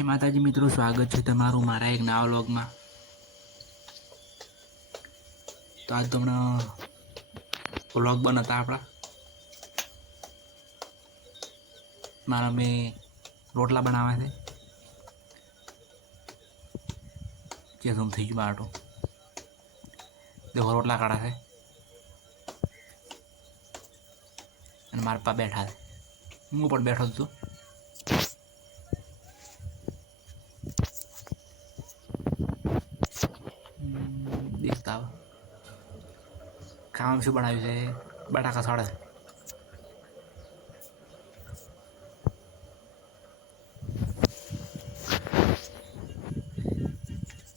जय माताजी मित्रों, स्वागत है तमारू मारा एक नवा व्लॉग में। तो आज तुमने व्लॉग बनाता अपना मारा में रोटला बनावा थे जे तुम थी बाटो देखो रोटला काढ़ा है मारे पा बैठा है हूँ पर बैठो तू देखता खावा शू बनाव्યું છે બટાકા સોડા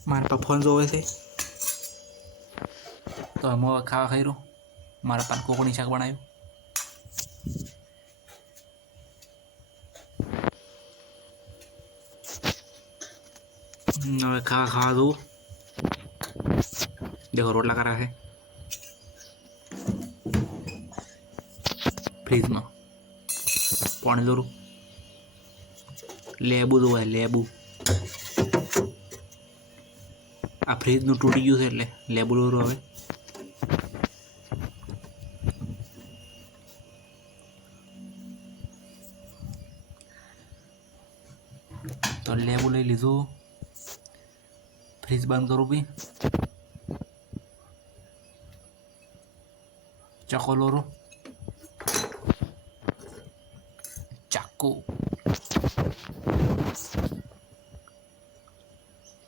મારા પા ફોન જોવે છે તો હું ખાવા ખાઈ રહ્યો મારા પા કોકણી શાક બનાવ્યું હવે ખાવા ખાવા દઉં देखो रोटला करा है फ्रीज में पानी दो लेबू दो है लेबू आ फ्रीज नु तूटी गयु है એટલે લેબુ દોરો હવે तो लेबू લઈ લીધું फ्रीज बंद करो भी चाकू लोरो चाकू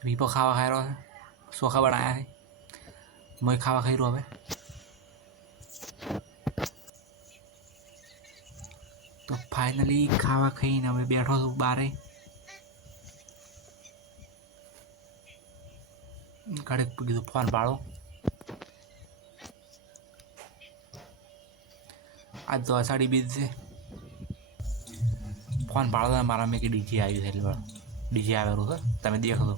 वीपो खावा खाई रहा है सोखा बनाया है मैं खावा खाई रहा है तो फाइनली खावा खाई ने हमें बैठो छू बारे घड़े कीधु फोन पाड़ो आज तो अषाढ़ी बीज से फोन पाड़ो मारा में कि डीजे आयु है डीजे आवेलू है तमे देख दो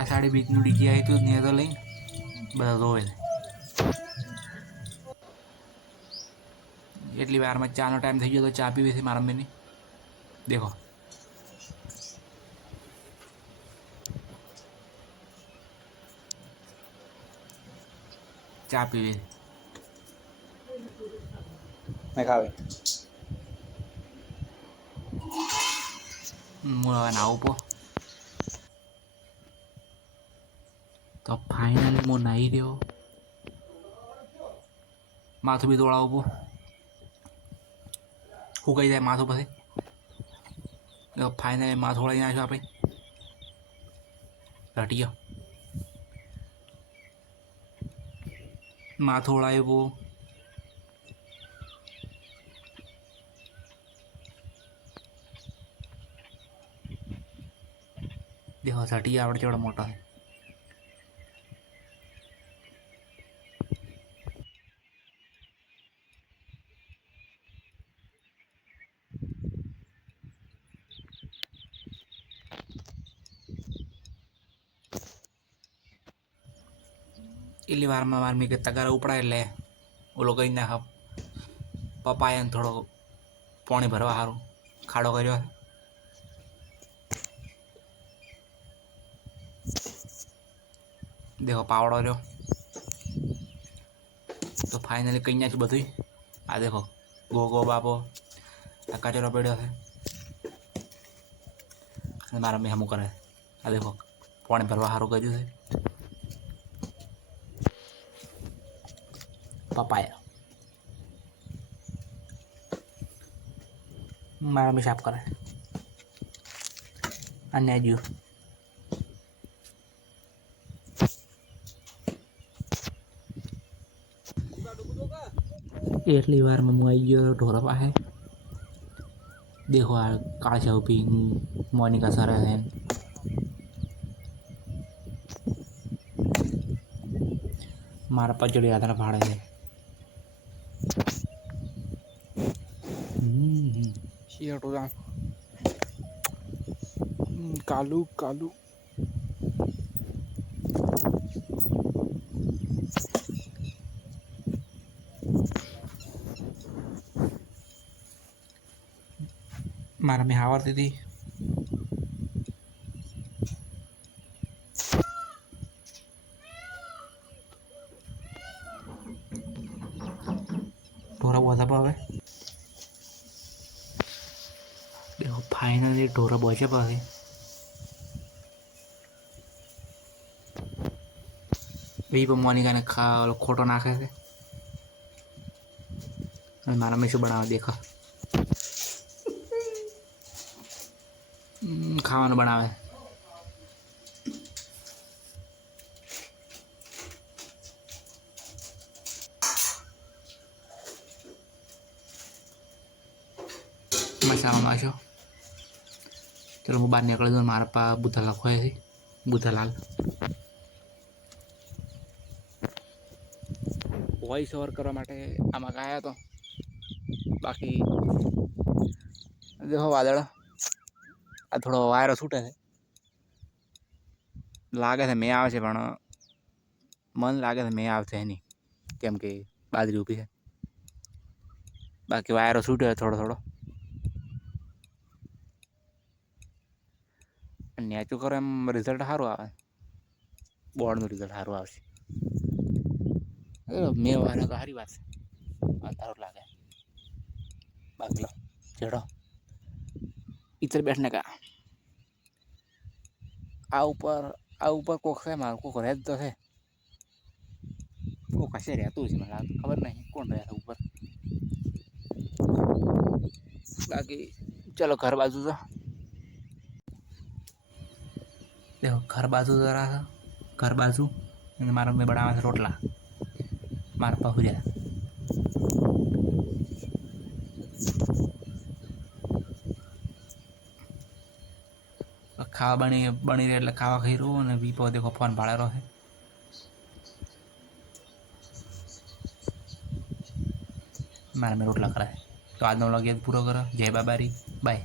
आषाढ़ी बीज नु डीजे आई तो नहीं तो लई बता रोवे एटली वार में चा नो टाइम थई गयो तो चा पीवी थी मारा मम्मी ने देखो चा पीवी मैं खावे मुआ नाऊ पो तो फाइनली मो नाई रहो माथु भी दौड़ाओ पो हुकाई जाए माथु पछी देखो फाइनली माथु वळाई नाख्यो आपणे घटी गयो माथु वळायो पो देखो सटी आवड़े चेवड़ा मोटा है इली वार में मारमी के तगारा उपड़ा એટલે ઓલો કઈ નાખ પપાયાને થોડો પાણી ભરવા હારું ખાડો કર્યો देखो पावड़ो रहो तो फाइनली कहीं ना બધું आ देखो गो गो बापो आ कचरो पड़ो है मारा में हमू करे आ देखो पानी भरवा हारू कर्यु है पपाया मारा में साफ करे अन्य जू એટલી વારમાં હું આવી ગયો ઢોરા પાસે. દેખો આ કાળા ઉભી મોનિકા સરસ છે મારા પચડી આધાર ભાડે છે. શેઠો કાલુ કાલુ મારા મેં આવડતી હતી. ઢોરા બોધા પાવે देखो फाइनली ढोरा पहुंचे पासे वही पर मोनिका ने खा खोटो नाखे थे मारा में शू बनावे देखा खावा बनावे मसाला माशो. चलो હું બહાર નીકળી દઉં. મારા પા બુધાલાલ ખોય છે બુધાલાલ વોઇસ ઓવર કરવા માટે આમાં ગયા તો બાકી દેખો વાદળ આ થોડો વાયરો છૂટે છે લાગે છે મેં આવે છે પણ મન લાગે છે મેં આવશે નહીં કેમ કે બાજરી ઊભી છે બાકી વાયરો છૂટે થોડો થોડો નેચું કરો એમ રિઝલ્ટ સારું આવે બોર્ડનું રિઝલ્ટ સારું આવશે મેં વાળા તો સારી વાત છે સારું લાગે બાકી લો ચડો इधर बैठने का आ ऊपर कोक है मार कोक रहता तो है वो कैसे रहता है मतलब खबर नहीं कौन रहता ऊपर बाकी चलो घर बाजू तो देखो घर बाजू जरा घर बाजू मारा में बड़ा रोटला मारा पाहु जाए खावा बनी रहे खावा खाई रो ने वीपो देखो फोन भाड़े रो है मारा में रोटला करा है. तो आज नो लगे पूरा करो. जय बाबारी बाय.